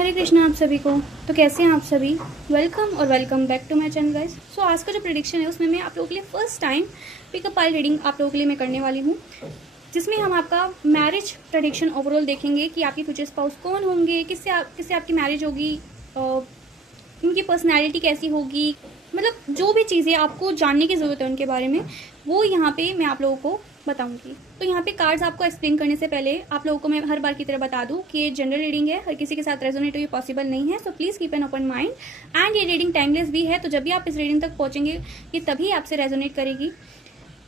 हरे कृष्णा आप सभी को। तो कैसे हैं आप सभी? वेलकम और welcome back to my channel guys. So आज का जो प्रेडिक्शन है उसमें मैं आप लोगों के लिए first time pickup pile reading आप लोगों के लिए मैं करने वाली हूँ, जिसमें हम आपका मैरिज प्रेडिक्शन ओवरऑल देखेंगे कि आपके फ्यूचर स्पाउस कौन होंगे, किससे आपकी मैरिज होगी, उनकी पर्सनैलिटी कैसी होगी, मतलब जो भी चीज़ें आपको जानने की ज़रूरत है उनके बारे में, वो यहाँ पे मैं आप लोगों को बताऊंगी। तो यहाँ पे कार्ड्स आपको एक्सप्लेन करने से पहले आप लोगों को मैं हर बार की तरह बता दूं कि ये जनरल रीडिंग है, हर किसी के साथ रेजोनेट हो ये पॉसिबल नहीं है। So please keep an open mind and ये रीडिंग टाइमलेस भी है, तो जब भी आप इस रीडिंग तक पहुँचेंगे ये तभी आपसे रेजोनेट करेगी।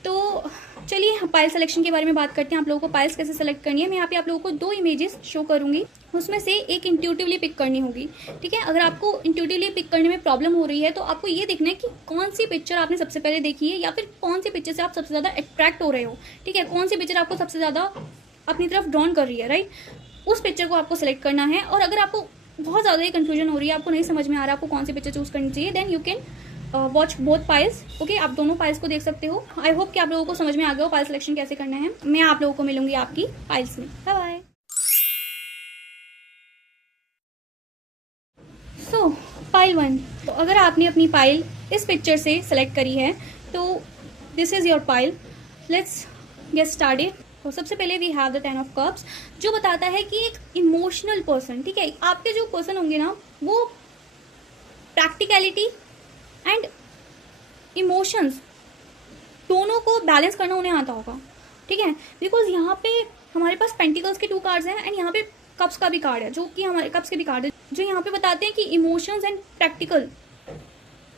तो चलिए पाइल सिलेक्शन के बारे में बात करते हैं। आप लोगों को पाइल्स कैसे सेलेक्ट करनी है, मैं यहाँ पे आप लोगों को 2 इमेजेस शो करूंगी, उसमें से एक इंट्यूटिवली पिक करनी होगी। ठीक है, अगर आपको इंट्यूटिवली पिक करने में प्रॉब्लम हो रही है तो आपको ये देखना है कि कौन सी पिक्चर आपने सबसे पहले देखी है या फिर कौन सी पिक्चर से आप सबसे ज़्यादा अट्रैक्ट हो रहे हो। ठीक है, कौन सी पिक्चर आपको सबसे ज़्यादा अपनी तरफ ड्रॉन कर रही है, राइट, उस पिक्चर को आपको सेलेक्ट करना है। और अगर आपको बहुत ज़्यादा ही कन्फ्यूजन हो रही है, आपको नहीं समझ में आ रहा आपको कौन सी पिक्चर चूज करनी चाहिए, then you can watch both piles. Okay, आप दोनों पाइल्स को देख सकते हो। आई होप कि आप लोगों को समझ में आ गया हो पाइल सिलेक्शन कैसे करना है। मैं आप लोगों को मिलूंगी आपकी पाइल्स में। Bye bye. सो पाइल 1, तो अगर आपने अपनी पाइल इस पिक्चर से सेलेक्ट करी है तो this is your pile. Let's get started. तो सबसे पहले we have the 10 of cups, जो बताता है कि एक इमोशनल पर्सन, ठीक है, आपके जो पर्सन होंगे ना वो प्रैक्टिकलिटी एंड इमोशंस दोनों को बैलेंस करना उन्हें आता होगा। ठीक है, बिकॉज यहाँ पे हमारे पास पेंटिकल्स के 2 कार्ड्स हैं एंड यहाँ पे कप्स का भी कार्ड है, जो कि हमारे कप्स के भी कार्ड है, जो यहाँ पे बताते हैं कि इमोशंस एंड प्रैक्टिकल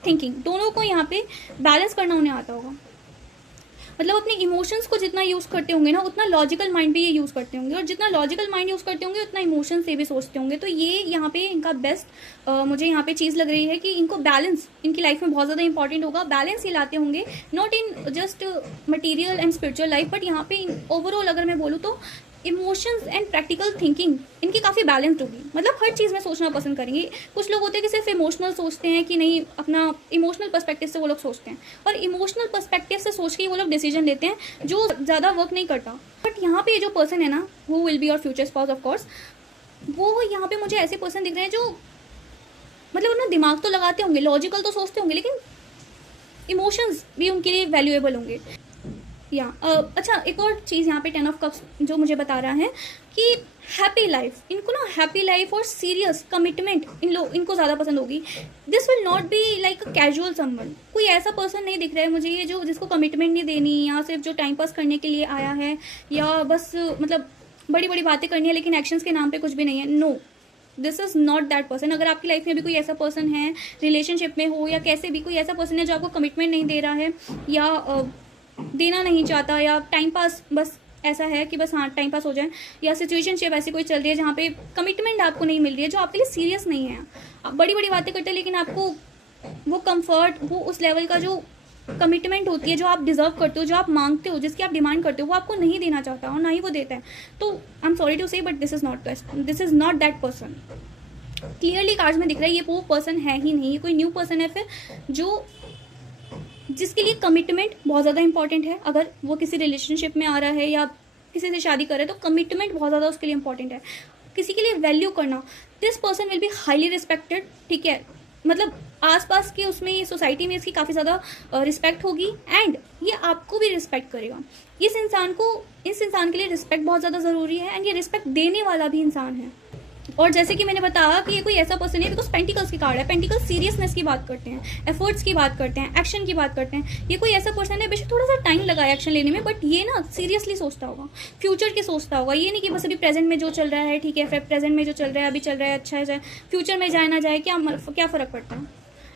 थिंकिंग दोनों को यहाँ पे बैलेंस करना उन्हें आता होगा। मतलब अपने इमोशंस को जितना यूज करते होंगे ना उतना लॉजिकल माइंड भी ये यूज करते होंगे, और जितना लॉजिकल माइंड यूज करते होंगे उतना इमोशन से भी सोचते होंगे। तो ये यहाँ पे इनका बेस्ट मुझे यहाँ पे चीज लग रही है कि इनको बैलेंस इनकी लाइफ में बहुत ज्यादा इंपॉर्टेंट होगा। बैलेंस ये लाते होंगे, not in just material and spiritual life, but यहाँ पे ओवरऑल अगर मैं बोलूँ तो इमोशंस एंड प्रैक्टिकल थिंकिंग इनकी काफ़ी बैलेंस्ड होगी। मतलब हर चीज़ में सोचना पसंद करेंगे। कुछ लोग होते हैं कि सिर्फ इमोशनल सोचते हैं कि नहीं, अपना इमोशनल पर्सपेक्टिव से वो लोग सोचते हैं, और इमोशनल पर्सपेक्टिव से सोच के ही वो लोग डिसीजन लेते हैं जो ज़्यादा वर्क नहीं करता। बट यहाँ पे जो पर्सन है ना, who will be your future spouse of course, वो यहाँ पे मुझे ऐसे पर्सन दिख रहे हैं जो मतलब अपना दिमाग तो लगाते होंगे, लॉजिकल तो सोचते होंगे, लेकिन इमोशंस भी उनके लिए वैल्यूएबल होंगे। या अच्छा, एक और चीज़ यहाँ पे 10 ऑफ कप्स जो मुझे बता रहा है कि हैप्पी लाइफ, इनको ना हैप्पी लाइफ और सीरियस कमिटमेंट इनको ज़्यादा पसंद होगी। This will not be like a casual someone. कोई ऐसा पर्सन नहीं दिख रहा है मुझे ये जो जिसको कमिटमेंट नहीं देनी, या सिर्फ जो टाइम पास करने के लिए आया है, या बस मतलब बड़ी बड़ी बातें करनी है लेकिन एक्शंस के नाम पे कुछ भी नहीं है। No, this is not that person. अगर आपकी लाइफ में भी कोई ऐसा पर्सन है, रिलेशनशिप में हो या कैसे भी, कोई ऐसा पर्सन है जो आपको कमिटमेंट नहीं दे रहा है या देना नहीं चाहता, या टाइम पास बस ऐसा है कि बस हाँ टाइम पास हो जाए, या सिचुएशनशिप ऐसी कोई चल रही है जहाँ पे कमिटमेंट आपको नहीं मिल रही है, जो आपके लिए सीरियस नहीं है। आप बड़ी बड़ी बातें करते हैं लेकिन आपको वो कंफर्ट, वो उस लेवल का जो कमिटमेंट होती है जो आप डिजर्व करते हो, जो आप मांगते हो, जिसकी आप डिमांड करते हो, वो आपको नहीं देना चाहता और ना ही वो देता है। तो आई एम सॉरी टू से but this is not that person. Clearly cards में दिख रहा है ये वो पर्सन है ही नहीं, ये कोई न्यू पर्सन है फिर जो जिसके लिए कमिटमेंट बहुत ज़्यादा इंपॉर्टेंट है। अगर वो किसी रिलेशनशिप में आ रहा है या किसी से शादी कर रहा है तो कमिटमेंट बहुत ज़्यादा उसके लिए इंपॉर्टेंट है, किसी के लिए वैल्यू करना। This person will be highly respected. ठीक है, मतलब आसपास के उसमें सोसाइटी में इसकी काफ़ी ज़्यादा रिस्पेक्ट होगी एंड ये आपको भी रिस्पेक्ट करेगा। इस इंसान के लिए रिस्पेक्ट बहुत ज़्यादा ज़रूरी है एंड ये रिस्पेक्ट देने वाला भी इंसान है। और जैसे कि मैंने बताया कि ये कोई ऐसा पर्सन है, बिकॉज पेंटिकल्स की कार्ड है, पेंटिकल सीरियसनेस की बात करते हैं, एफर्ट्स की बात करते हैं, एक्शन की बात करते हैं। ये कोई ऐसा पर्सन है बेशक थोड़ा सा टाइम लगा है एक्शन लेने में, बट ये ना सीरियसली सोचता होगा, फ्यूचर के सोचता होगा। ये नहीं कि बस अभी प्रेजेंट में जो चल रहा है ठीक है, फिर प्रेजेंट में जो चल रहा है अभी चल रहा है अच्छा है, फ्यूचर में जाए ना जाए क्या फ़र्क पड़ता है,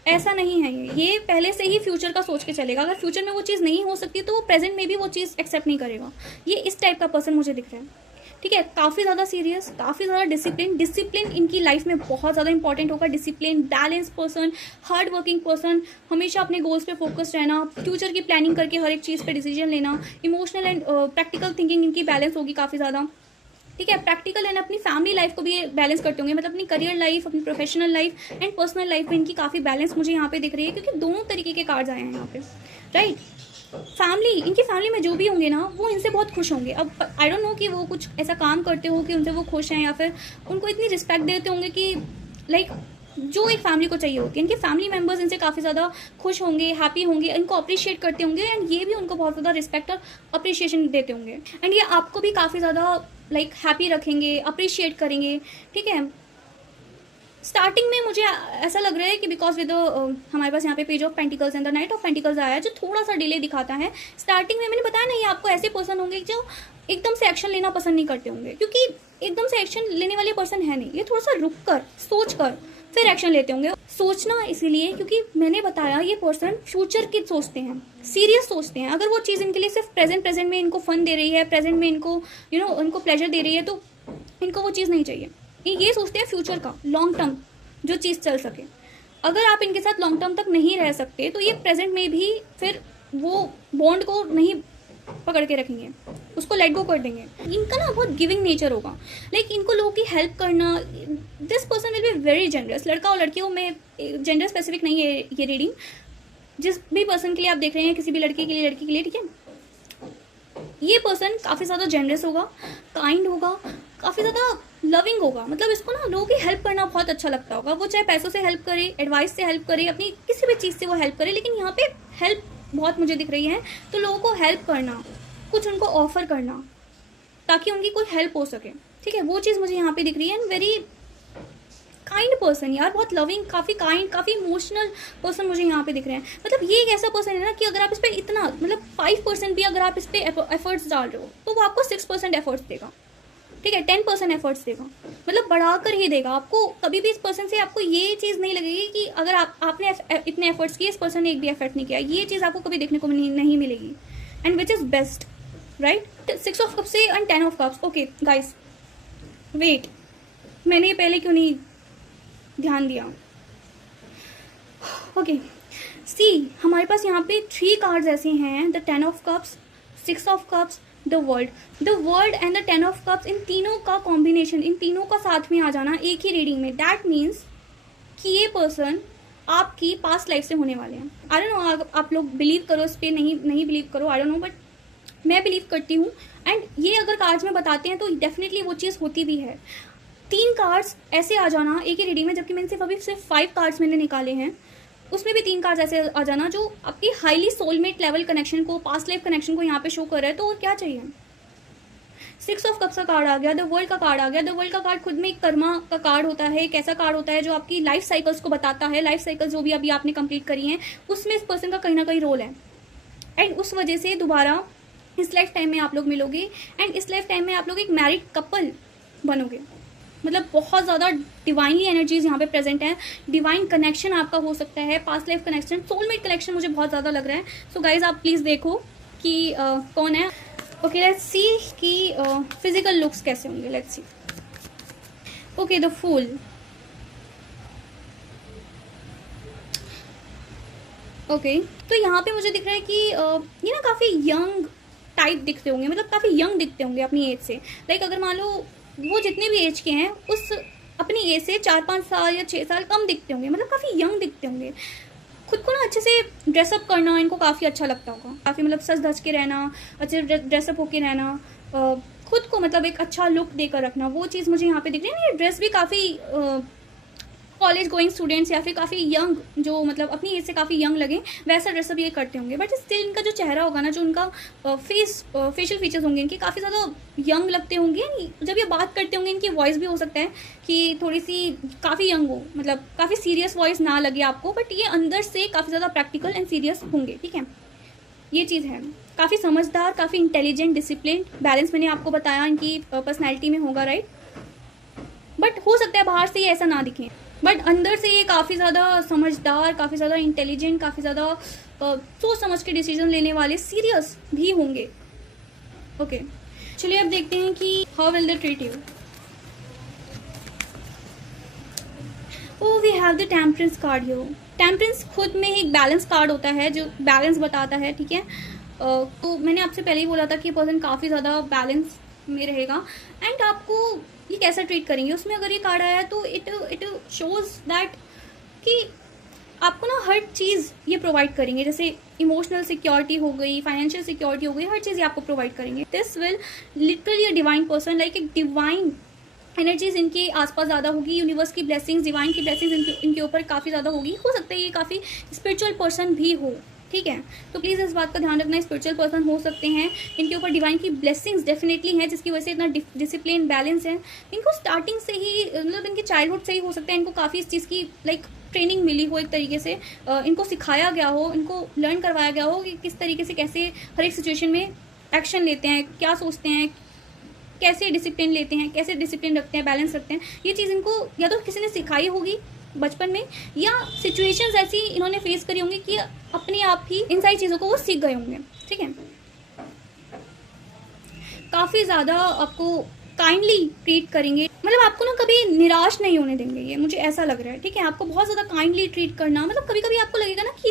ऐसा नहीं है। ये पहले से ही फ्यूचर का सोच के चलेगा। अगर फ्यूचर में वो चीज़ नहीं हो सकती तो वो प्रेजेंट में भी वो चीज़ एक्सेप्ट नहीं करेगा। ये इस टाइप का पर्सन मुझे दिख रहा है। ठीक है, काफ़ी ज़्यादा सीरियस, काफ़ी ज़्यादा डिसिप्लिन इनकी लाइफ में बहुत ज़्यादा इंपॉर्टेंट होगा। Discipline, balance person, hard working person, हमेशा अपने गोल्स पे फोकस रहना, फ्यूचर की प्लानिंग करके हर एक चीज़ पे डिसीजन लेना, इमोशनल एंड प्रैक्टिकल थिंकिंग इनकी बैलेंस होगी काफ़ी ज़्यादा। ठीक है, प्रैक्टिकल एंड अपनी फैमिली लाइफ को भी बैलेंस करते होंगे, मतलब अपनी करियर लाइफ, अपनी professional life and personal life में इनकी काफ़ी बैलेंस मुझे यहाँ पे दिख रही है, क्योंकि दोनों तरीके के कार्ड्स आए हैं यहाँ पे, राइट। फैमिली, इनकी फैमिली में जो भी होंगे ना वो इनसे बहुत खुश होंगे। अब आई डोंट नो कि वो कुछ ऐसा काम करते हो कि उनसे वो खुश हैं, या फिर उनको इतनी रिस्पेक्ट देते होंगे कि लाइक जो एक फैमिली को चाहिए होती है। इनके फैमिली मेम्बर्स इनसे काफ़ी ज़्यादा खुश होंगे, हैप्पी होंगे, इनको अप्रिशिएट करते होंगे, एंड ये भी उनको बहुत ज़्यादा रिस्पेक्ट और अप्रिशिएशन देते होंगे, एंड ये आपको भी काफ़ी ज़्यादा लाइक हैप्पी रखेंगे, अप्रिशिएट करेंगे, ठीक है। स्टार्टिंग में मुझे ऐसा लग रहा है कि बिकॉज विद हमारे पास यहाँ पे page of pentacles and the night of pentacles आया है, जो थोड़ा सा डिले दिखाता है। स्टार्टिंग में मैंने बताया ना, ये आपको ऐसे पर्सन होंगे जो एकदम से एक्शन लेना पसंद नहीं करते होंगे, क्योंकि एकदम से एक्शन लेने वाले पर्सन है नहीं, ये थोड़ा सा रुक कर सोच कर फिर एक्शन लेते होंगे। सोचना इसीलिए क्योंकि मैंने बताया ये पर्सन फ्यूचर की सोचते हैं, सीरियस सोचते हैं। अगर वो चीज़ इनके लिए सिर्फ प्रेजेंट में इनको फन दे रही है, प्रेजेंट में इनको इनको प्लेजर दे रही है, तो इनको वो चीज़ नहीं चाहिए। ये सोचते हैं फ्यूचर का, लॉन्ग टर्म जो चीज़ चल सके। अगर आप इनके साथ लॉन्ग टर्म तक नहीं रह सकते तो ये प्रेजेंट में भी फिर वो बॉन्ड को नहीं पकड़ के रखेंगे, उसको लेट गो कर देंगे। इनका ना बहुत गिविंग नेचर होगा, लाइक इनको लोगों की हेल्प करना। This person will be very generous. लड़का और लड़की को, मैं जेंडर स्पेसिफिक नहीं है ये रीडिंग, जिस भी पर्सन के लिए आप देख रहे हैं, किसी भी लड़के के लिए, लड़की के लिए, ठीक है। ये पर्सन काफ़ी ज़्यादा जेनरस होगा, काइंड होगा, काफ़ी ज़्यादा लविंग होगा। मतलब इसको ना लोगों की हेल्प करना बहुत अच्छा लगता होगा। वो चाहे पैसों से हेल्प करे, एडवाइस से हेल्प करे, अपनी किसी भी चीज़ से वो हेल्प करे, लेकिन यहाँ पे हेल्प बहुत मुझे दिख रही है। तो लोगों को हेल्प करना, कुछ उनको ऑफर करना ताकि उनकी कोई हेल्प हो सके, ठीक है, वो चीज़ मुझे यहाँ पे दिख रही है। एंड वेरी काइंड पर्सन यार, बहुत लविंग, काफ़ी काइंड, काफ़ी इमोशनल पर्सन मुझे यहाँ पे दिख रहे हैं। मतलब ये एक ऐसा पर्सन है ना कि अगर आप इस पर इतना मतलब 5% भी अगर आप इस पर एफर्ट्स डाल रहे हो तो वो आपको 6% एफर्ट्स देगा, ठीक है, 10% एफर्ट्स देगा, मतलब बढ़ाकर ही देगा आपको। कभी भी इस पर्सन से आपको ये चीज़ नहीं लगेगी कि अगर आपने इतने एफर्ट्स किए, इस पर्सन ने एक भी एफर्ट नहीं किया, ये चीज़ आपको कभी देखने को नहीं मिलेगी। And which is best, right. 6 of cups से and 10 of cups. Okay guys, wait, मैंने ये पहले क्यों नहीं ध्यान दिया। ओके सी, हमारे पास यहाँ पे 3 कार्ड्स ऐसे हैं, the 10 of cups, 6 of cups, the world and the 10 of cups. इन तीनों का कॉम्बिनेशन, इन तीनों का साथ में आ जाना एक ही रीडिंग में, दैट मीन्स कि ये पर्सन आपकी पास्ट लाइफ से होने वाले हैं। आई डोंट नो आप लोग बिलीव करो इस पर, नहीं बिलीव करो, आई डोंट नो, बट मैं बिलीव करती हूँ। एंड ये अगर कार्ड्स में बताते हैं तो डेफिनेटली वो चीज़ होती भी है। 3 कार्ड्स ऐसे आ जाना एक ही रीडिंग में, जबकि मैंने सिर्फ 5 कार्ड्स मैंने निकाले हैं, उसमें भी 3 कार्ड्स ऐसे आ जाना जो आपकी हाईली सोलमेट लेवल कनेक्शन को, पास्ट लाइफ कनेक्शन को यहाँ पे शो कर रहा है। तो और क्या चाहिए। 6 ऑफ कप्स का कार्ड आ गया, द वर्ल्ड का कार्ड आ गया। द वर्ल्ड का कार्ड खुद में एक कर्मा का कार्ड होता है, एक ऐसा कार्ड होता है जो आपकी लाइफ साइकिल्स को बताता है। लाइफ साइकिल जो भी अभी आपने कंप्लीट करी हैं उसमें इस पर्सन का कहीं ना कहीं रोल है, एंड उस वजह से दोबारा इस लाइफ टाइम में आप लोग मिलोगे, एंड इस लाइफ टाइम में आप लोग एक मैरिड कपल बनोगे। मतलब बहुत ज़्यादा डिवाइनली एनर्जीज यहाँ पे प्रेजेंट है, डिवाइन कनेक्शन आपका हो सकता है, past life connection, soulmate connection मुझे बहुत ज़्यादा लग रहा है। सो गाइज आप प्लीज़ देखो कि कौन है। ओके लेट्स सी कि फिजिकल लुक्स कैसे होंगे, let's see. Okay the fool, okay तो यहाँ पे मुझे दिख रहा है कि ये ना काफ़ी यंग टाइप दिखते होंगे, मतलब काफ़ी यंग दिखते होंगे अपनी एज से। लाइक अगर मान लो वो जितने भी एज के हैं उस अपनी एज से 4-5 साल या 6 साल कम दिखते होंगे, मतलब काफ़ी यंग दिखते होंगे। खुद को ना अच्छे से ड्रेसअप करना इनको काफ़ी अच्छा लगता होगा, काफ़ी मतलब सज धज के रहना, अच्छे ड्रेसअप होके रहना, खुद को मतलब एक अच्छा लुक देकर रखना, वो चीज़ मुझे यहाँ पे दिख रही है। ये ड्रेस भी काफ़ी कॉलेज गोइंग स्टूडेंट्स या फिर काफ़ी यंग, जो मतलब अपनी एज से काफ़ी यंग लगे वैसा ड्रेसअप ये करते होंगे। बट स्टिल इनका जो चेहरा होगा ना, जो उनका फेशियल फीचर्स होंगे इनके काफ़ी ज़्यादा यंग लगते होंगे। जब ये बात करते होंगे इनकी वॉइस भी हो सकता है कि थोड़ी सी काफ़ी यंग हो, मतलब काफ़ी सीरियस वॉइस ना लगे आपको, बट ये अंदर से काफ़ी ज़्यादा प्रैक्टिकल एंड सीरियस होंगे, ठीक है, ये चीज़ है। काफ़ी समझदार, काफ़ी इंटेलिजेंट, डिसिप्लिन, बैलेंस मैंने आपको बताया इनकी पर्सनैलिटी में होगा, राइट। बट हो सकता है बाहर से ये ऐसा ना दिखे, बट अंदर से ये काफ़ी ज़्यादा समझदार, काफ़ी ज़्यादा इंटेलिजेंट, काफ़ी ज़्यादा सोच समझ के डिसीजन लेने वाले, सीरियस भी होंगे। ओके चलिए अब देखते हैं कि how will they treat you. Oh we have the temperance card here. Temperance खुद में एक बैलेंस कार्ड होता है जो बैलेंस बताता है, ठीक है। तो मैंने आपसे पहले ही बोला था कि पर्सन काफ़ी ज़्यादा बैलेंस में रहेगा, एंड आपको ये कैसा ट्रीट करेंगे उसमें अगर ये कार्ड आया तो इट शोज दैट कि आपको ना हर चीज़ ये प्रोवाइड करेंगे, जैसे इमोशनल सिक्योरिटी हो गई, फाइनेंशियल सिक्योरिटी हो गई, हर चीज़ ये आपको प्रोवाइड करेंगे। This will literally a divine person, like एक डिवाइन एनर्जीज इनके आसपास ज़्यादा होगी, यूनिवर्स की ब्लेसिंग्स, डिवाइन की ब्लेसिंग्स इनके ऊपर काफ़ी ज़्यादा होगी। हो सकता है ये काफ़ी स्पिरिचुअल पर्सन भी हो, ठीक है। तो प्लीज़ इस बात का ध्यान रखना, स्पिरिचुअल पर्सन हो सकते हैं, इनके ऊपर डिवाइन की ब्लेसिंग्स डेफिनेटली हैं, जिसकी वजह से इतना डिसिप्लिन बैलेंस है। इनको स्टार्टिंग से ही, मतलब इनके चाइल्डहुड से ही हो सकता है इनको काफ़ी इस चीज़ की लाइक ट्रेनिंग मिली हो, एक तरीके से इनको सिखाया गया हो, इनको लर्न करवाया गया हो कि किस तरीके से कैसे हर एक सिचुएशन में एक्शन लेते हैं, क्या सोचते हैं, कैसे डिसिप्लिन लेते हैं, कैसे डिसिप्लिन रखते हैं, बैलेंस रखते हैं। ये चीज़ इनको या तो किसी ने सिखाई होगी बचपन में, या सिचुएशंस ऐसी इन्होंने फेस करी होंगी कि अपने आप ही इन सारी चीज़ों को वो सीख गए होंगे, ठीक है। काफ़ी ज़्यादा आपको काइंडली ट्रीट करेंगे, मतलब आपको ना कभी निराश नहीं होने देंगे, ये मुझे ऐसा लग रहा है, ठीक है। आपको बहुत ज़्यादा काइंडली ट्रीट करना, मतलब कभी कभी आपको लगेगा ना कि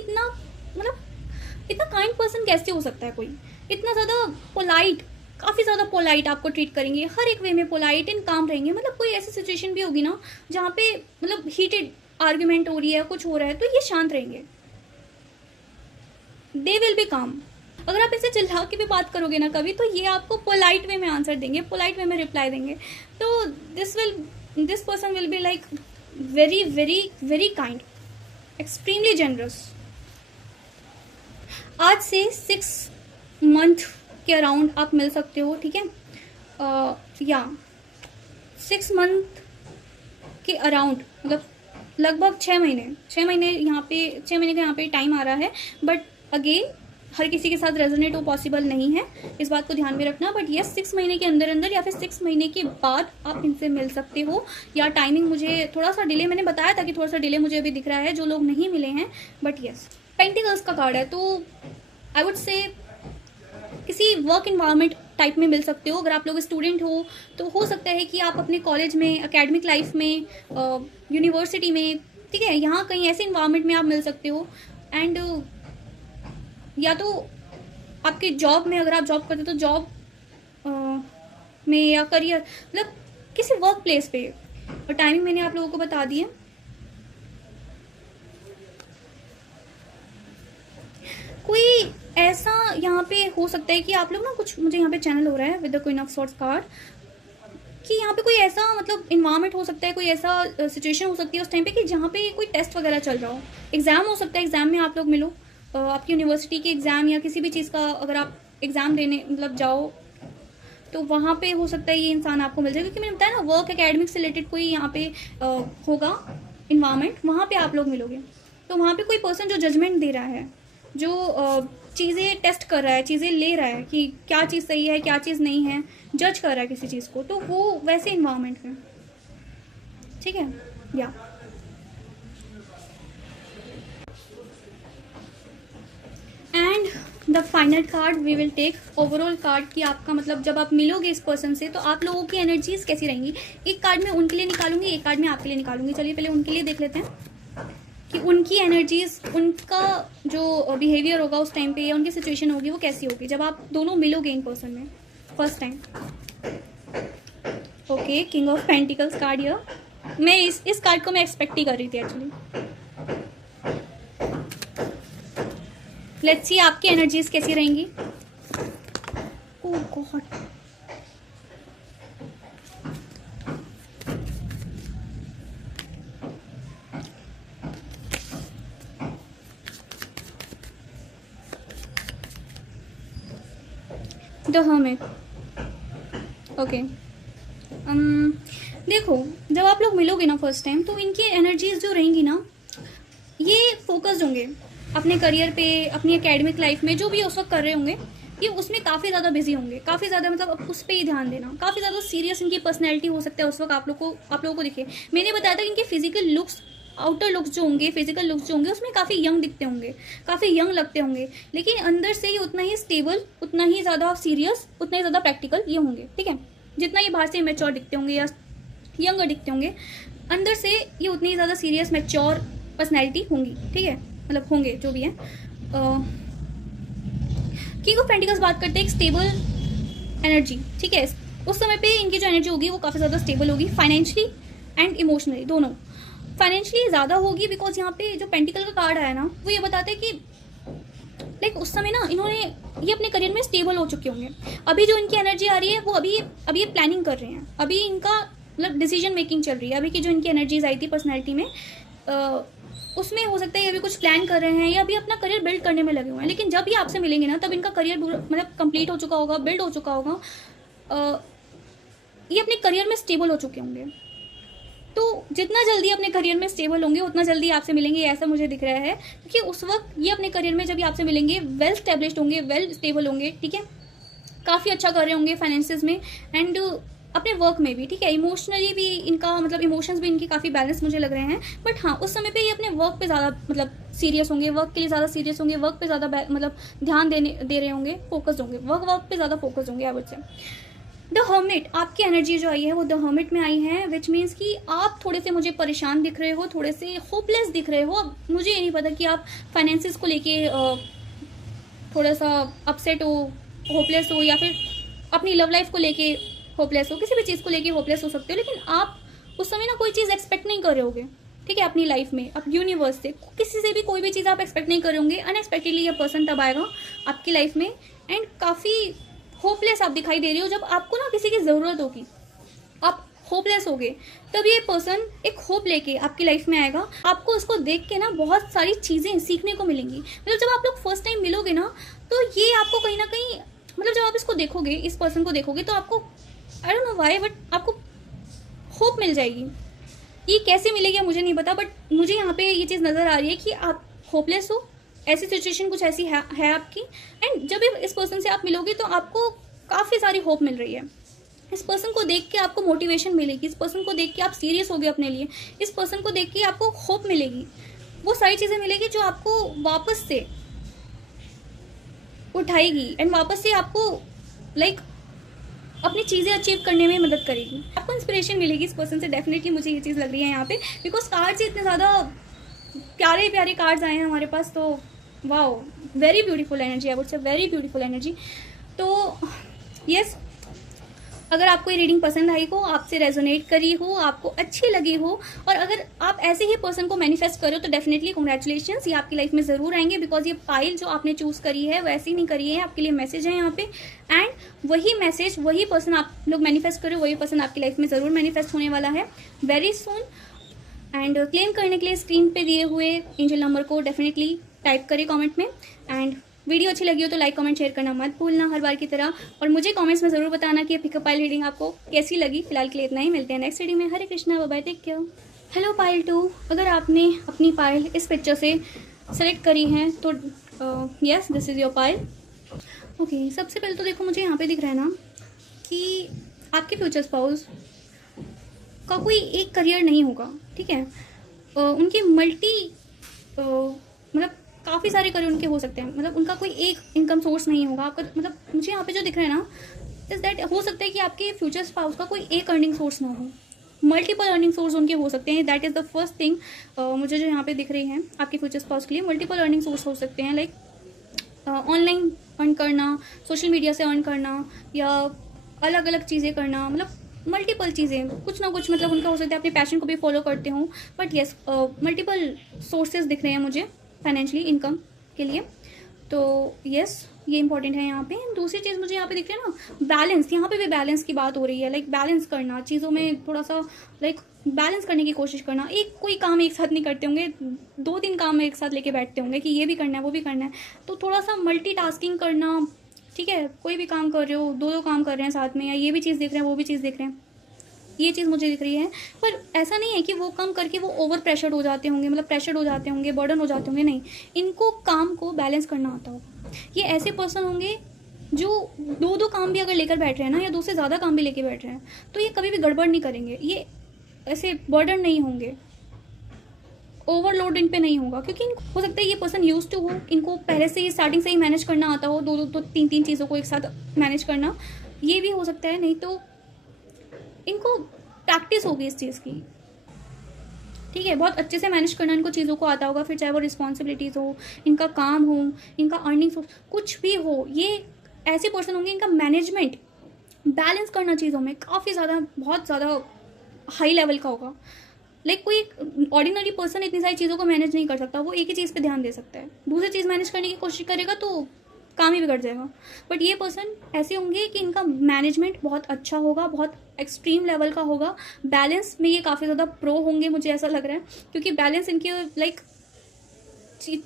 इतना काइंड पर्सन कैसे हो सकता है कोई, इतना ज़्यादा पोलाइट, काफ़ी ज़्यादा पोलाइट आपको ट्रीट करेंगे, हर एक वे में पोलाइट एंड काम रहेंगे। मतलब कोई ऐसी सिचुएशन भी होगी ना जहाँ पे मतलब हीटेड आर्ग्यूमेंट हो रही है, कुछ हो रहा है, तो ये शांत रहेंगे, दे विल बी काम। अगर आप इसे चिल्ला के भी बात करोगे ना कभी, तो ये आपको पोलाइट वे में आंसर देंगे, पोलाइट वे में रिप्लाई देंगे। तो this person will be like very very very kind, extremely generous. आज से 6 मंथ के अराउंड आप मिल सकते हो, ठीक है, या 6 मंथ के अराउंड, मतलब लगभग 6 महीने यहाँ पे, 6 महीने का यहाँ पे टाइम आ रहा है। बट अगेन हर किसी के साथ रेजोनेट हो पॉसिबल नहीं है, इस बात को ध्यान में रखना। बट यस, 6 महीने के अंदर अंदर या फिर 6 महीने के बाद आप इनसे मिल सकते हो, या टाइमिंग मुझे थोड़ा सा डिले, मैंने बताया था कि थोड़ा सा डिले मुझे अभी दिख रहा है, जो लोग नहीं मिले हैं। बट यस, पेंटिकल्स का कार्ड है, तो आई वुड से किसी वर्क इन्वायरमेंट टाइप में मिल सकते हो। अगर आप लोग स्टूडेंट हो तो हो सकता है कि आप अपने कॉलेज में, एकेडमिक लाइफ में, यूनिवर्सिटी में, ठीक है, यहाँ कहीं ऐसे इन्वायरमेंट में आप मिल सकते हो। एंड या तो आपके जॉब में, अगर आप जॉब करते हो तो जॉब में, या करियर, मतलब किसी वर्क प्लेस पे। और टाइमिंग मैंने आप लोगों को बता दी है। कोई ऐसा यहाँ पे हो सकता है कि आप लोग ना, कुछ मुझे यहाँ पे चैनल हो रहा है with the queen of swords card, कि यहाँ पे कोई ऐसा मतलब इन्वायरमेंट हो सकता है, कोई ऐसा सिचुएशन हो सकती है उस टाइम पे कि जहाँ पे कोई टेस्ट वगैरह चल रहा हो, एग्जाम हो सकता है, एग्जाम में आप लोग मिलो, आपकी यूनिवर्सिटी के एग्जाम या किसी भी चीज़ का अगर आप एग्जाम देने मतलब जाओ, तो वहाँ पे हो सकता है ये इंसान आपको मिल जाए। क्योंकि मैंने बताया ना, वर्क एकेडमिक से रिलेटेड कोई यहाँ पे होगा इन्वायरमेंट, वहाँ पे आप लोग मिलोगे। तो वहाँ पे कोई पर्सन जो जजमेंट दे रहा है, जो चीज़ें टेस्ट कर रहा है, चीज़ें ले रहा है कि क्या चीज़ सही है, क्या चीज़ नहीं है, जज कर रहा है किसी चीज़ को, तो वो वैसे इन्वायरमेंट में, ठीक है। या and the final card we will take, overall card की आपका मतलब जब आप मिलोगे इस पर्सन से तो आप लोगों की एनर्जीज कैसी रहेंगी। एक कार्ड मैं उनके लिए निकालूंगी, एक कार्ड मैं आपके लिए निकालूंगी। चलिए पहले उनके लिए देख लेते हैं कि उनकी एनर्जीज, उनका जो बिहेवियर होगा उस टाइम पे, या उनकी सिचुएशन होगी वो कैसी होगी जब आप दोनों मिलोगे इन पर्सन में first time. Okay, king of pentacles card here. मैं इस कार्ड को मैं एक्सपेक्ट ही कर रही थी एक्चुअली। लेट्स सी आपकी एनर्जीज कैसी रहेंगी। ओह गॉड, द हर्मिट। ओके, देखो जब आप लोग मिलोगे ना फर्स्ट टाइम, तो इनकी एनर्जीज जो रहेंगी ना, ये फोकस्ड होंगे अपने करियर पे, अपनी एकेडमिक लाइफ में, जो भी उस वक्त कर रहे होंगे, ये उसमें काफ़ी ज़्यादा बिजी होंगे, काफ़ी ज़्यादा मतलब उस पर ही ध्यान देना, काफ़ी ज़्यादा सीरियस इनकी पर्सनैलिटी हो सकता है उस वक्त आप लोगों को दिखे। मैंने बताया था कि इनके फिजिकल लुक्स, आउटर लुक्स जो होंगे, फिजिकल लुक्स जो होंगे, उसमें काफ़ी यंग दिखते होंगे, काफ़ी यंग लगते होंगे, लेकिन अंदर से ही उतना ही स्टेबल, उतना ही ज़्यादा सीरियस, उतना ही ज़्यादा प्रैक्टिकल ये होंगे, ठीक है। जितना ये बाहर से मैच्योर दिखते होंगे या यंगर दिखते होंगे, अंदर से ये उतनी ही ज़्यादा सीरियस मैच्योर पर्सनैलिटी होंगी, ठीक है, मतलब होंगे जो भी है। किंग ऑफ पेंटिकल्स बात करते हैं एक स्टेबल एनर्जी, ठीक है। उस समय पे इनकी जो एनर्जी होगी वो काफ़ी ज़्यादा स्टेबल होगी, फाइनेंशियली एंड इमोशनली दोनों। फाइनेंशियली ज़्यादा होगी, बिकॉज यहाँ पे जो पेंटिकल का कार्ड आया ना वो ये बताते हैं कि लाइक उस समय ना इन्होंने ये अपने करियर में स्टेबल हो चुके होंगे। अभी जो इनकी एनर्जी आ रही है वो अभी ये प्लानिंग कर रहे हैं, अभी इनका मतलब डिसीजन मेकिंग चल रही है। अभी की जो इनकी एनर्जीज आई थी पर्सनैलिटी में, उसमें हो सकता है ये अभी कुछ प्लान कर रहे हैं या अभी अपना करियर बिल्ड करने में लगे हुए हैं। लेकिन जब ये आपसे मिलेंगे ना तब इनका करियर मतलब कंप्लीट हो चुका होगा, बिल्ड हो चुका होगा, ये अपने करियर में स्टेबल हो चुके होंगे। तो जितना जल्दी अपने करियर में स्टेबल होंगे उतना जल्दी आपसे मिलेंगे, ऐसा मुझे दिख रहा है। क्योंकि उस वक्त ये अपने करियर में जब ये आपसे मिलेंगे वेल स्टेब्लिश्ड होंगे, वेल स्टेबल होंगे, ठीक है, काफ़ी अच्छा कर रहे होंगे फाइनेंसेस में एंड अपने वर्क में भी, ठीक है। इमोशनली भी इनका मतलब इमोशंस भी इनके काफ़ी बैलेंस मुझे लग रहे हैं। बट हाँ, उस समय पे ये अपने वर्क पे ज़्यादा मतलब सीरियस होंगे, वर्क के लिए ज़्यादा सीरियस होंगे, वर्क पे ज़्यादा मतलब ध्यान दे रहे होंगे, फोकस्ड होंगे, वर्क पे ज़्यादा फोकस्ड होंगे। I would say the hermit, आपकी एनर्जी जो आई है वो द हर्मिट में आई है, विच मीन्स कि आप थोड़े से मुझे परेशान दिख रहे हो, थोड़े से होपलेस दिख रहे हो। अब मुझे ये नहीं पता कि आप फाइनेंसिस को लेके थोड़ा सा अपसेट हो, होपलेस हो, या फिर अपनी लव लाइफ को लेके होपलेस हो, किसी भी चीज़ को लेके होपलेस हो सकते हो। लेकिन आप उस समय ना कोई चीज़ एक्सपेक्ट नहीं कर रहे होगे, ठीक है, अपनी लाइफ में, अब यूनिवर्स से, किसी से भी कोई भी चीज़ आप एक्सपेक्ट नहीं कर रहे होंगे। अनएक्सपेक्टेडली ये पर्सन तब आएगा आपकी लाइफ में एंड काफ़ी होपलेस आप दिखाई दे रही हो। जब आपको ना किसी की ज़रूरत होगी, आप होपलेस होगे, तब ये पर्सन एक होप लेके आपकी लाइफ में आएगा। आपको उसको देख के ना बहुत सारी चीज़ें सीखने को मिलेंगी। मतलब जब आप लोग फर्स्ट टाइम मिलोगे ना तो ये आपको कहीं ना कहीं मतलब जब आप इसको देखोगे, इस पर्सन को देखोगे, तो आपको I don't know why but आपको होप मिल जाएगी। ये कैसे मिलेगी मुझे नहीं पता, बट मुझे यहाँ पे ये चीज़ नज़र आ रही है कि आप होपलेस हो, ऐसी सिचुएशन कुछ ऐसी है आपकी, एंड जब इस पर्सन से आप मिलोगे तो आपको काफ़ी सारी होप मिल रही है। इस पर्सन को देख के आपको मोटिवेशन मिलेगी, इस पर्सन को देख के आप सीरियस हो गए अपने लिए, इस पर्सन को देख के आपको होप मिलेगी, वो सारी चीज़ें मिलेगी जो आपको वापस से उठाएगी एंड वापस से आपको लाइक अपनी चीज़ें अचीव करने में मदद करेगी। आपको इंस्पिरेशन मिलेगी इस पर्सन से, डेफिनेटली मुझे ये चीज़ लग रही है यहाँ पे, बिकॉज कार्ड्स इतने ज़्यादा प्यारे प्यारे कार्ड्स आए हैं हमारे पास। तो wow, very beautiful energy, I would say very beautiful energy. तो यस, अगर आपको ये रीडिंग पसंद आई हो, आपसे रेजोनेट करी हो, आपको अच्छी लगी हो, और अगर आप ऐसे ही पर्सन को मैनिफेस्ट करो तो डेफिनेटली कॉन्ग्रेचुलेशंस, ये आपकी लाइफ में ज़रूर आएंगे। बिकॉज ये पाइल जो आपने चूज़ करी है वैसी नहीं करी है, आपके लिए मैसेज है यहाँ पे, एंड वही मैसेज, वही पर्सन आप लोग मैनिफेस्ट करो, वही पर्सन आपकी लाइफ में ज़रूर मैनिफेस्ट होने वाला है वेरी सून। एंड क्लेम करने के लिए स्क्रीन पे दिए हुए एंजल नंबर को डेफिनेटली टाइप करें कमेंट में। एंड वीडियो अच्छी लगी हो तो लाइक कमेंट शेयर करना मत भूलना हर बार की तरह, और मुझे कमेंट्स में ज़रूर बताना कि पिकअप पाइल रीडिंग आपको कैसी लगी। फिलहाल के लिए इतना ही, मिलते हैं नेक्स्ट रीडिंग में। Hare Krishna, bye bye, take care. Hello pile 2, अगर आपने अपनी पाइल इस पिक्चर से सेलेक्ट करी है तो yes, this is your pile. Okay, सबसे पहले तो देखो मुझे यहाँ पे दिख रहा है ना कि आपके फ्यूचर स्पाउस का कोई एक करियर नहीं होगा, ठीक है। उनके मल्टी मतलब काफ़ी सारे करियर उनके हो सकते हैं, मतलब उनका कोई एक इनकम सोर्स नहीं होगा आपका। मतलब मुझे यहाँ पे जो दिख रहा है ना इज दैट हो सकता है कि आपके फ्यूचर स्पाउस का कोई एक अर्निंग सोर्स ना हो, मल्टीपल अर्निंग सोर्स उनके हो सकते हैं। That is the first thing मुझे जो यहाँ पे दिख रही है आपके फ्यूचर स्पाउस के लिए। मल्टीपल अर्निंग सोर्स हो सकते हैं, लाइक ऑनलाइन अर्न करना, सोशल मीडिया से अर्न करना, या अलग अलग चीज़ें करना, मतलब मल्टीपल चीज़ें, कुछ ना कुछ मतलब उनका हो सकता है अपने पैशन को भी फॉलो करते हों। बट येस, मल्टीपल सोर्सेज दिख रहे हैं मुझे फाइनेंशियली इनकम के लिए। तो यस, ये इंपॉर्टेंट है यहाँ पे। दूसरी चीज़ मुझे यहाँ पे दिख रही है ना, बैलेंस, यहाँ पे भी बैलेंस की बात हो रही है। लाइक बैलेंस करना चीज़ों में, थोड़ा सा लाइक बैलेंस करने की कोशिश करना। एक कोई काम एक साथ नहीं करते होंगे, 2-3 काम एक साथ लेके बैठते होंगे कि ये भी करना है वो भी करना है। तो थोड़ा सा मल्टीटास्किंग करना, ठीक है, कोई भी काम कर रहे हो, 2 काम कर रहे हैं साथ में, या ये भी चीज़ देख रहे हैं वो भी चीज़ देख रहे हैं, ये चीज़ मुझे दिख रही है। पर ऐसा नहीं है कि वो काम करके वो ओवर प्रेशर्ड हो जाते होंगे, मतलब प्रेशर्ड हो जाते होंगे, बर्डन हो जाते होंगे, नहीं। इनको काम को बैलेंस करना आता होगा। ये ऐसे पर्सन होंगे जो 2 काम भी अगर लेकर बैठ रहे हैं ना, या 2 से ज़्यादा काम भी लेकर बैठ रहे हैं, तो ये कभी भी गड़बड़ नहीं करेंगे, ये ऐसे बर्डन नहीं होंगे, ओवरलोड इन पे नहीं होगा। क्योंकि हो सकता है ये पर्सन यूज टू हो, इनको पहले से ही स्टार्टिंग से ही मैनेज करना आता हो, 2-3 चीज़ों को एक साथ मैनेज करना, ये भी हो सकता है। नहीं तो इनको प्रैक्टिस होगी इस चीज़ की, ठीक है, बहुत अच्छे से मैनेज करना इनको चीज़ों को आता होगा। फिर चाहे वो रिस्पॉन्सिबिलिटीज़ हो, इनका काम हो, इनका अर्निंग सोर्स कुछ भी हो, ये ऐसे पर्सन होंगे इनका मैनेजमेंट बैलेंस करना चीज़ों में काफ़ी ज़्यादा, बहुत ज़्यादा हाई लेवल का होगा। लाइक कोई एक ऑर्डिनरी पर्सन इतनी सारी चीज़ों को मैनेज नहीं कर सकता, वो एक ही चीज़ पे ध्यान दे सकता है, दूसरी चीज़ मैनेज करने की कोशिश करेगा तो काम ही बिगड़ जाएगा। बट ये पर्सन ऐसे होंगे कि इनका मैनेजमेंट बहुत अच्छा होगा, बहुत एक्सट्रीम लेवल का होगा। बैलेंस में ये काफ़ी ज़्यादा प्रो होंगे, मुझे ऐसा लग रहा है, क्योंकि बैलेंस इनके लाइक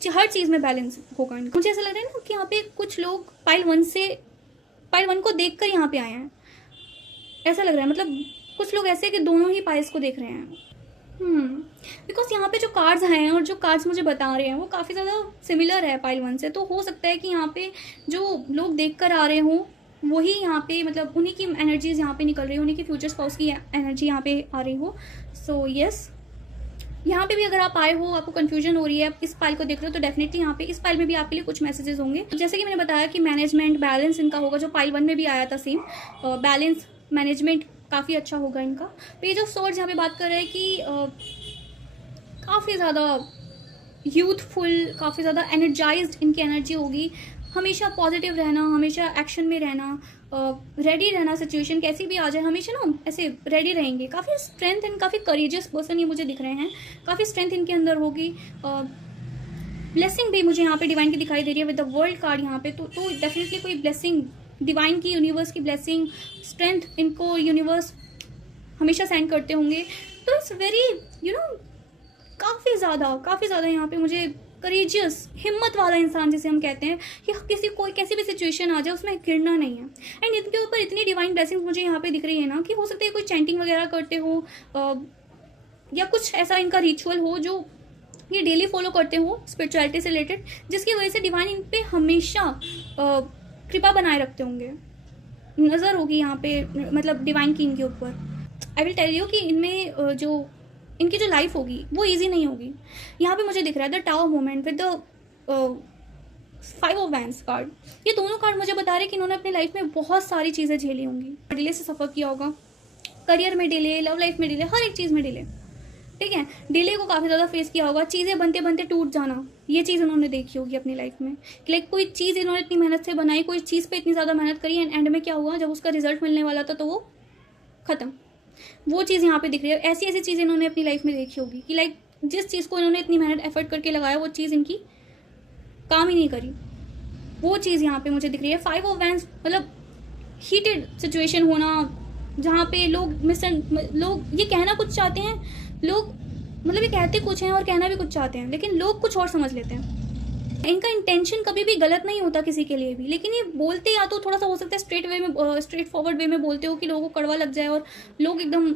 हर चीज़ में बैलेंस होगा इनका। मुझे ऐसा लग रहा है ना कि यहाँ पे कुछ लोग पाइल 1 को देख कर यहाँ पे आए हैं, ऐसा लग रहा है। मतलब कुछ लोग ऐसे कि दोनों ही पाइल्स को देख रहे हैं। बिकॉज यहाँ पे जो कार्ड्स आए हैं और जो कार्ड्स मुझे बता रहे हैं वो काफ़ी ज़्यादा सिमिलर है पाइल 1 से, तो हो सकता है कि यहाँ पे जो लोग देख कर आ रहे हों वही यहाँ पे मतलब उन्हीं की एनर्जीज यहाँ पे निकल रही हो, उन्हीं की फ्यूचर स्पाउस की एनर्जी यहाँ पे आ रही हो। सो यस, यहाँ पे भी अगर आप आए हो, आपको कंफ्यूजन हो रही है, आप इस फाइल को देख रहे हो, तो डेफिनेटली यहाँ पे इस फाइल में भी आपके लिए कुछ मैसेजेस होंगे। जैसे कि मैंने बताया कि मैनेजमेंट बैलेंस इनका होगा, जो पाइल 1 में भी आया था सेम, बैलेंस मैनेजमेंट काफ़ी अच्छा होगा इनका। पेज ऑफ सॉर्ड्स यहाँ पे बात कर रहे हैं कि काफ़ी ज़्यादा यूथफुल, काफ़ी ज़्यादा एनर्जाइज्ड इनकी एनर्जी होगी, हमेशा पॉजिटिव रहना, हमेशा एक्शन में रहना, रेडी रहना, सिचुएशन कैसी भी आ जाए हमेशा ना ऐसे रेडी रहेंगे। काफ़ी स्ट्रेंथ एंड काफ़ी करेजियस पर्सन ये मुझे दिख रहे हैं, काफ़ी स्ट्रेंथ इनके अंदर होगी। ब्लेसिंग भी मुझे यहाँ पे डिवाइन की दिखाई दे रही है विद द वर्ल्ड कार्ड यहाँ पे, तो डेफिनेटली कोई ब्लेसिंग डिवाइन की, यूनिवर्स की ब्लेसिंग, स्ट्रेंथ इनको यूनिवर्स हमेशा सेंड करते होंगे। तो इट्स वेरी काफ़ी ज़्यादा यहाँ पे मुझे करेजियस, हिम्मत वाला इंसान जिसे हम कहते हैं, कि कैसी भी सिचुएशन आ जाए उसमें गिरना नहीं है। एंड इनके ऊपर इतनी डिवाइन ब्लेसिंग्स मुझे यहाँ पे दिख रही है ना कि हो सकता है कोई चैंटिंग वगैरह करते हो या कुछ ऐसा इनका रिचुअल हो जो ये डेली फॉलो करते हो स्पिरिचुअलिटी से रिलेटेड, जिसकी वजह से डिवाइन इन पे हमेशा कृपा बनाए रखते होंगे, नज़र होगी यहाँ पे मतलब डिवाइन की इनके ऊपर। आई विल टेल यू कि इनमें जो इनकी जो लाइफ होगी वो इजी नहीं होगी। यहाँ पे मुझे दिख रहा है the tower moment with the 5 of wands card. ये दोनों कार्ड मुझे बता रहे हैं कि इन्होंने अपनी लाइफ में बहुत सारी चीज़ें झेली होंगी, डिले से सफ़र किया होगा, करियर में डिले, लव लाइफ में डिले, हर एक चीज़ में डिले, ठीक है। डिले को काफ़ी ज़्यादा फेस किया होगा, चीज़ें बनते बनते टूट जाना, ये चीज़ उन्होंने देखी होगी अपनी लाइफ में। लाइक कोई चीज़ इन्होंने इतनी मेहनत से बनाई, कोई चीज़ पे इतनी ज़्यादा मेहनत करी, एंड में क्या हुआ, जब उसका रिजल्ट मिलने वाला था तो वो ख़त्म। वो चीज़ यहाँ पे दिख रही है। ऐसी ऐसी चीज़ इन्होंने अपनी लाइफ में देखी होगी कि लाइक जिस चीज़ को इन्होंने इतनी मेहनत एफर्ट करके लगाया वो चीज़ इनकी काम ही नहीं करी, वो चीज़ यहाँ पे मुझे दिख रही है। 5 ऑफ वैंड्स मतलब हीटेड सिचुएशन होना, जहाँ पे लोग ये कहना कुछ चाहते हैं, लोग मतलब ये कहते कुछ हैं और कहना भी कुछ चाहते हैं, लेकिन लोग कुछ और समझ लेते हैं। इनका इंटेंशन कभी भी गलत नहीं होता किसी के लिए भी, लेकिन ये बोलते या तो थोड़ा सा हो सकता है स्ट्रेट फॉरवर्ड वे में बोलते हो कि लोगों को कड़वा लग जाए और लोग एकदम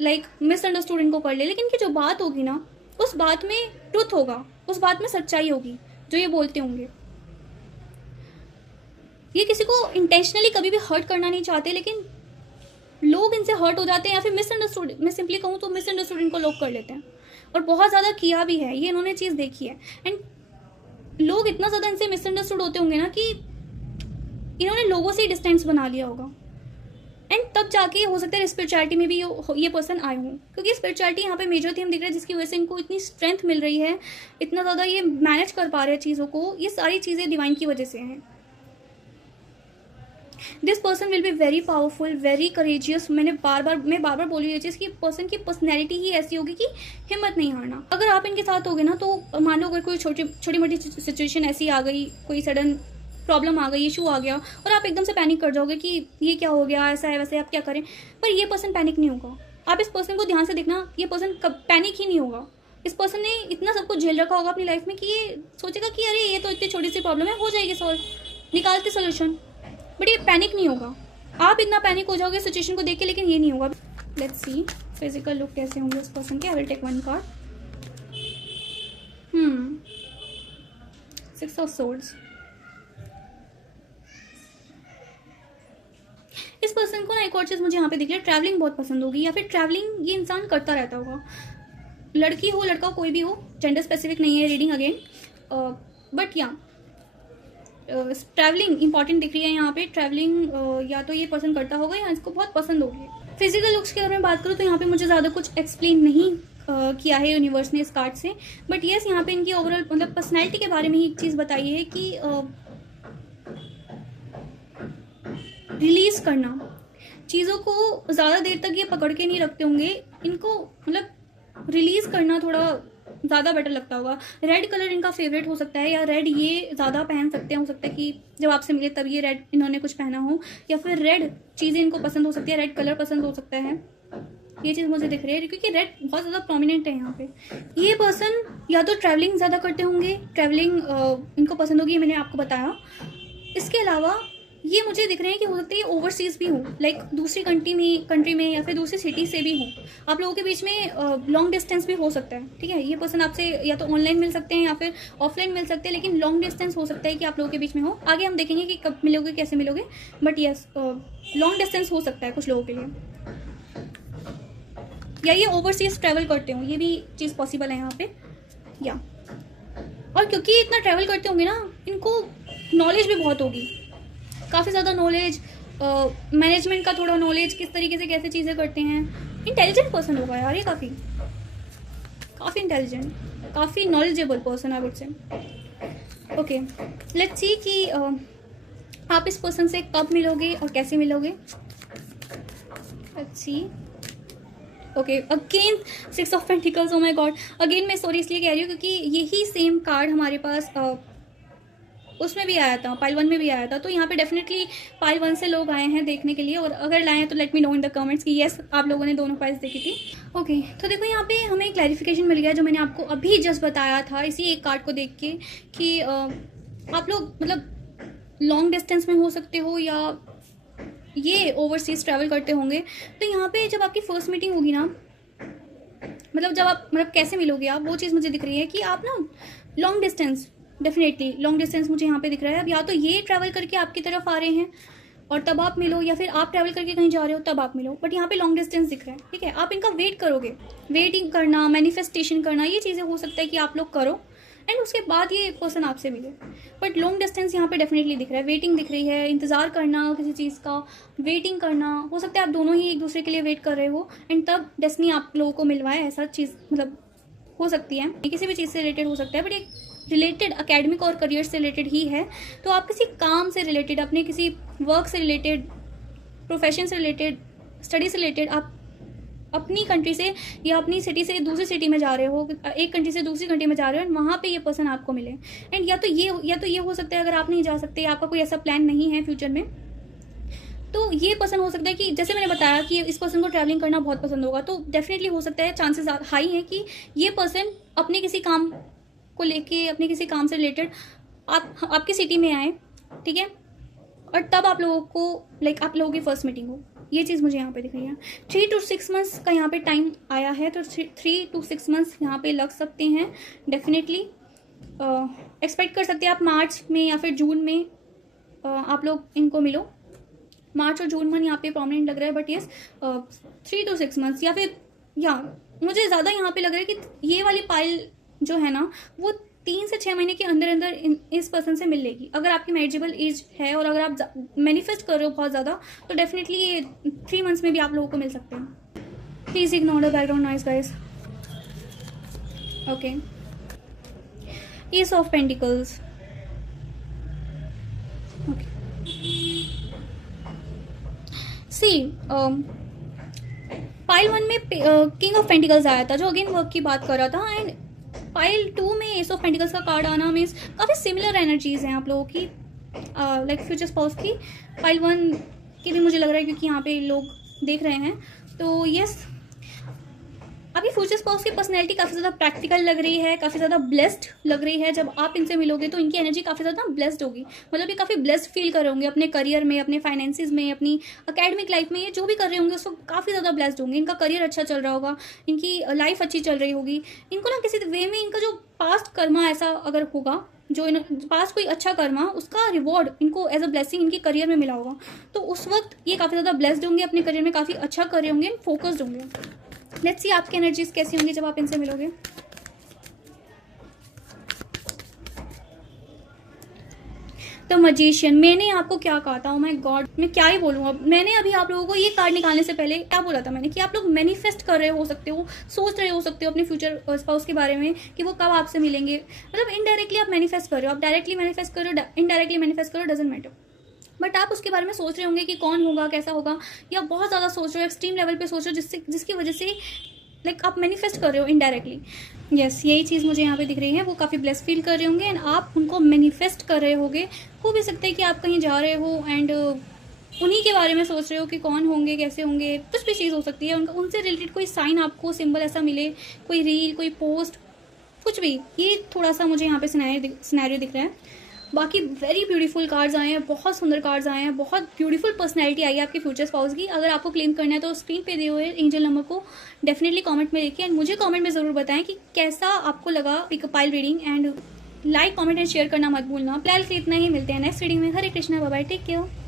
लाइक मिसअंडरस्टूड इनको कर ले, लेकिन की जो बात होगी ना उस बात में ट्रुथ होगा, उस बात में सच्चाई होगी जो ये बोलते होंगे। ये किसी को इंटेंशनली कभी भी हर्ट करना नहीं चाहते, लेकिन लोग इनसे हर्ट हो जाते हैं या फिर मिसअंडरस्टूड, मैं सिंपली कहूँ तो मिसअंडरस्टूड इनको लोग कर लेते हैं, और बहुत ज़्यादा किया भी है, ये इन्होंने चीज़ देखी है। एंड लोग इतना ज़्यादा इनसे मिसअंडरस्टूड होते होंगे ना कि इन्होंने लोगों से ही डिस्टेंस बना लिया होगा, एंड तब जाके हो सकता है स्पिरिचुअलिटी में भी ये पर्सन आए हों, क्योंकि स्पिरिचुअलिटी यहाँ पे मेजर थीम दिख रहा है, जिसकी वजह से इनको इतनी स्ट्रेंथ मिल रही है, इतना ज़्यादा ये मैनेज कर पा रहे हैं चीज़ों को, ये सारी चीज़ें डिवाइन की वजह से हैं। This person will be very powerful, very courageous. मैं बार बार बोल रही हूँ चीज़ कि पर्सन की पर्सनैलिटी ही ऐसी होगी कि हिम्मत नहीं हारना। अगर आप इनके साथ होगे ना तो मान लो अगर कोई छोटी मोटी सिचुएशन ऐसी आ गई, कोई सडन प्रॉब्लम आ गई, इशू आ गया और आप एकदम से पैनिक कर जाओगे कि ये क्या हो गया, ऐसा है वैसे, आप क्या करें, पर ये पर्सन पैनिक नहीं होगा। आप इस पर्सन को ध्यान से देखना, ये पर्सन कब पैनिक ही नहीं होगा। इस पर्सन ने इतना सब कुछ झेल रखा होगा अपनी लाइफ में कि ये सोचेगा कि अरे ये तो इतनी छोटी सी प्रॉब्लम है, हो जाएगी सॉल्व, निकालते सोल्यूशन, बट ये पैनिक नहीं होगा। आप इतना पैनिक हो जाओगे सिचुएशन को देख के, लेकिन ये नहीं होगा। लेट्स सी फिजिकल लुक कैसे होंगे उस पर्सन के। I will take 1 card. 6 of swords. इस पर्सन को ना एक और चीज़ मुझे यहाँ पे दिख रही है, ट्रैवलिंग बहुत पसंद होगी, या फिर ट्रैवलिंग ये इंसान करता रहता होगा, लड़की हो लड़का कोई भी हो, जेंडर स्पेसिफिक नहीं है रीडिंग अगेन, बट या ट्रैवलिंग इंपॉर्टेंट दिख रही है यहाँ पे। ट्रैवलिंग या तो ये पर्सन करता होगा या इसको बहुत पसंद होगी। फिजिकल लुक्स की अगर मैं बात करूँ तो यहाँ पे मुझे ज़्यादा कुछ एक्सप्लेन नहीं किया है यूनिवर्स ने इस कार्ड से, बट येस यहाँ पे इनकी ओवरऑल मतलब पर्सनैलिटी के बारे में ही एक चीज़ बताई है कि रिलीज करना, चीज़ों को ज़्यादा देर तक ये पकड़ के नहीं रखते होंगे, इनको मतलब रिलीज़ करना थोड़ा ज़्यादा बेटर लगता होगा। रेड कलर इनका फेवरेट हो सकता है, या रेड ये ज़्यादा पहन सकते हैं, हो सकता है कि जब आपसे मिले तब ये रेड इन्होंने कुछ पहना हो, या फिर रेड चीज़ें इनको पसंद हो सकती है, रेड कलर पसंद हो सकता है। ये चीज़ मुझे दिख रही है क्योंकि रेड बहुत ज़्यादा प्रोमिनेंट है यहाँ पे। ये पर्सन या तो ट्रैवलिंग ज़्यादा करते होंगे, ट्रैवलिंग इनको पसंद होगी, मैंने आपको बताया। इसके अलावा ये मुझे दिख रहे हैं कि हो सकता है ये ओवरसीज़ भी हो, लाइक दूसरी कंट्री में या फिर दूसरी सिटी से भी हो। आप लोगों के बीच में लॉन्ग डिस्टेंस भी हो सकता है, ठीक है। ये पर्सन आपसे या तो ऑनलाइन मिल सकते हैं या फिर ऑफलाइन मिल सकते हैं, लेकिन लॉन्ग डिस्टेंस हो सकता है कि आप लोगों के बीच में हो। आगे हम देखेंगे कि कब मिलोगे, कैसे मिलोगे, बट यस लॉन्ग डिस्टेंस हो सकता है कुछ लोगों के लिए, या ये ओवरसीज ट्रैवल करते हो, ये भी चीज़ पॉसिबल है यहाँ पे। या और क्योंकि इतना ट्रैवल करते होंगे ना, इनको नॉलेज भी बहुत होगी, काफ़ी ज़्यादा नॉलेज, मैनेजमेंट का थोड़ा नॉलेज, किस तरीके से कैसे चीज़ें करते हैं। इंटेलिजेंट पर्सन होगा यार ये, काफ़ी इंटेलिजेंट, काफ़ी knowledgeable person I would say. Okay, let's see कि आप इस पर्सन से कब मिलोगे और कैसे मिलोगे। Let's see. Okay, again 6 of pentacles, oh my God. Again मैं सॉरी इसलिए कह रही हूँ क्योंकि यही सेम कार्ड हमारे पास उसमें भी आया था, पाइल 1 में भी आया था। तो यहाँ पे डेफिनेटली पाइल 1 से लोग आए हैं देखने के लिए, और अगर लाए हैं तो let me know in the comments कि येस आप लोगों ने दोनों पाइल्स देखी थी। ओके, तो देखो यहाँ पे हमें क्लैरिफिकेशन मिल गया जो मैंने आपको अभी जस्ट बताया था इसी एक कार्ड को देख के, कि आप लोग मतलब लॉन्ग डिस्टेंस में हो सकते हो या ये ओवरसीज ट्रैवल करते होंगे। तो यहाँ पे जब आपकी फर्स्ट मीटिंग होगी ना, मतलब जब आप मतलब कैसे मिलोगे आप, वो चीज़ मुझे दिख रही है कि आप ना long distance, definitely long distance मुझे यहाँ पे दिख रहा है। अब या तो ये ट्रैवल करके आपकी तरफ आ रहे हैं और तब आप मिलो, या फिर आप ट्रैवल करके कहीं जा रहे हो तब आप मिलो, बट यहाँ पे लॉन्ग डिस्टेंस दिख रहा है, ठीक है। आप इनका वेट करोगे, वेटिंग करना, मैनिफेस्टेशन करना, ये चीज़ें हो सकता है कि आप लोग करो, एंड उसके बाद ये पर्सन आपसे मिले। बट लॉन्ग डिस्टेंस यहाँ पे डेफिनेटली दिख रहा है, वेटिंग दिख रही है, इंतज़ार करना किसी चीज़ का, वेटिंग करना। हो सकता है आप दोनों ही एक दूसरे के लिए वेट कर रहे हो एंड तब डेस्टिनी आप लोगों को मिलवाए, ऐसा चीज़ मतलब हो सकती है। किसी भी चीज़ से रिलेटेड हो सकता है, बट एक रिलेटेड एकेडमिक और करियर से रिलेटेड ही है। तो आप किसी काम से रिलेटेड, अपने किसी वर्क से रिलेटेड, प्रोफेशन से रिलेटेड, स्टडी से रिलेटेड, आप अपनी कंट्री से या अपनी सिटी से दूसरी सिटी में जा रहे हो, एक कंट्री से दूसरी कंट्री में जा रहे हो, एंड वहाँ पे ये पर्सन आपको मिले। एंड या तो ये हो सकता है, अगर आप नहीं जा सकते, आपका कोई ऐसा प्लान नहीं है फ्यूचर में, तो ये पर्सन हो सकता है कि जैसे मैंने बताया कि इस पर्सन को ट्रैवलिंग करना बहुत पसंद होगा, तो डेफिनेटली हो सकता है, चांसेस हाई है कि ये पर्सन अपने किसी काम को लेके, अपने किसी काम से रिलेटेड आपकी सिटी में आए, ठीक है, और तब आप लोगों को लाइक आप लोगों की फर्स्ट मीटिंग हो। ये चीज़ मुझे यहाँ पे दिख रही है। 3 to 6 मंथ्स का यहाँ पे टाइम आया है, तो 3 to 6 मंथ्स यहाँ पे लग सकते हैं डेफिनेटली। एक्सपेक्ट कर सकते हैं आप मार्च में या फिर जून में आप लोग इनको मिलो। मार्च और जून मंथ यहाँ पे प्रोमिनेंट लग रहा है, बट येस 3 to 6 मंथ्स, या फिर मुझे ज़्यादा यहाँ पे लग रहा है कि ये वाली पाइल जो है ना, वो 3 से 6 महीने के अंदर अंदर इस पर्सन से मिल लेगी। अगर आपकी मैरिजेबल एज है और अगर आप मैनिफेस्ट कर रहे हो बहुत ज़्यादा, तो डेफिनेटली ये 3 मंथ्स में भी आप लोगों को मिल सकते हैं। Please ignore the background noise guys. Okay, ace of pentacles. Okay, see pile 1 में किंग ऑफ पेंटिकल्स आया था जो अगेन वर्क की बात कर रहा था, एंड पाइल 2 में एस ऑफ पेंटिकल्स का कार्ड आना मीन्स काफ़ी सिमिलर एनर्जीज हैं आप लोगों की, लाइक फ्यूचर स्पाउस की। पाइल 1 की भी मुझे लग रहा है क्योंकि यहाँ पे लोग देख रहे हैं, तो यस अभी फ्यूचर स्पाउस की पर्सनैलिटी काफ़ी ज़्यादा प्रैक्टिकल लग रही है, काफ़ी ज़्यादा ब्लेस्ड लग रही है। जब आप इनसे मिलोगे तो इनकी एनर्जी काफ़ी ज़्यादा ब्लेस्ड होगी, मतलब ये काफ़ी ब्लेस्ड फील कर रहे होंगे अपने करियर में, अपने फाइनेंसिस में, अपनी अकेडमिक लाइफ में। ये जो भी कर रहे होंगे उसको काफ़ी ज़्यादा ब्लेस्ड होंगे, इनका करियर अच्छा चल रहा होगा, इनकी लाइफ अच्छी चल रही होगी। इनको ना किसी वे में इनका जो पास्ट कर्मा ऐसा अगर होगा, जो पास्ट कोई अच्छा कर्मा, उसका रिवॉर्ड इनको एज अ ब्लेसिंग इनके करियर में मिला होगा, तो उस वक्त ये काफ़ी ज़्यादा ब्लेस्ड होंगे, अपने करियर में काफ़ी अच्छा कर रहे होंगे, फोकस्ड होंगे। लेट्स सी आपकी एनर्जीज कैसी होंगी जब आप इनसे मिलोगे। द मैजिशियन, मैंने आपको क्या कहा था, ओ माय गॉड मैं क्या ही बोलूँ अब। मैंने अभी आप लोगों को ये कार्ड निकालने से पहले क्या बोला था मैंने, कि आप लोग मैनिफेस्ट कर रहे हो सकते हो, सोच रहे हो सकते हो अपने फ्यूचर स्पाउस के बारे में कि वो कब आपसे मिलेंगे। मतलब इनडायरेक्टली आप मैनिफेस्ट कर रहे हो, आप डायरेक्टली मैनिफेस्ट कर रहे हो, इनडायरेक्टली मैनिफेस्ट करो, डजंट मैटर, बट आप उसके बारे में सोच रहे होंगे कि कौन होगा, कैसा होगा, या बहुत ज़्यादा सोच रहे हो, एक्सट्रीम लेवल पे सोच रहे हो, जिसकी वजह से लाइक आप मैनिफेस्ट कर रहे हो इनडायरेक्टली। यस, यही चीज़ मुझे यहाँ पे दिख रही है। वो काफ़ी ब्लेस फील कर रहे होंगे एंड आप उनको मैनिफेस्ट कर रहे होगे। हो भी सकता है कि आप कहीं जा रहे हो एंड उन्हीं के बारे में सोच रहे हो कि कौन होंगे, कैसे होंगे, कुछ भी चीज़ हो सकती है। उनका उनसे रिलेटेड कोई साइन आपको, सिंबल ऐसा मिले, कोई रील, कोई पोस्ट, कुछ भी। ये थोड़ा सा मुझे यहाँ पे सिनेरियो दिख रहा है। बाकी वेरी ब्यूटीफुल कार्ड्स आए हैं, बहुत सुंदर कार्ड्स आए हैं, बहुत ब्यूटीफुल पर्सनैलिटी आई है आपके फ्यूचर स्पाउस की। अगर आपको क्लेम करना है तो स्क्रीन पे दिए हुए एंजल नंबर को डेफिनेटली कमेंट में लिखिए एंड मुझे कमेंट में ज़रूर बताएं कि कैसा आपको लगा एक pile reading. And like, comment and share करना मत भूलना। फिलहाल के इतना ही, मिलते हैं नेक्स्ट रीडिंग में। Hare Krishna, bye bye, take care.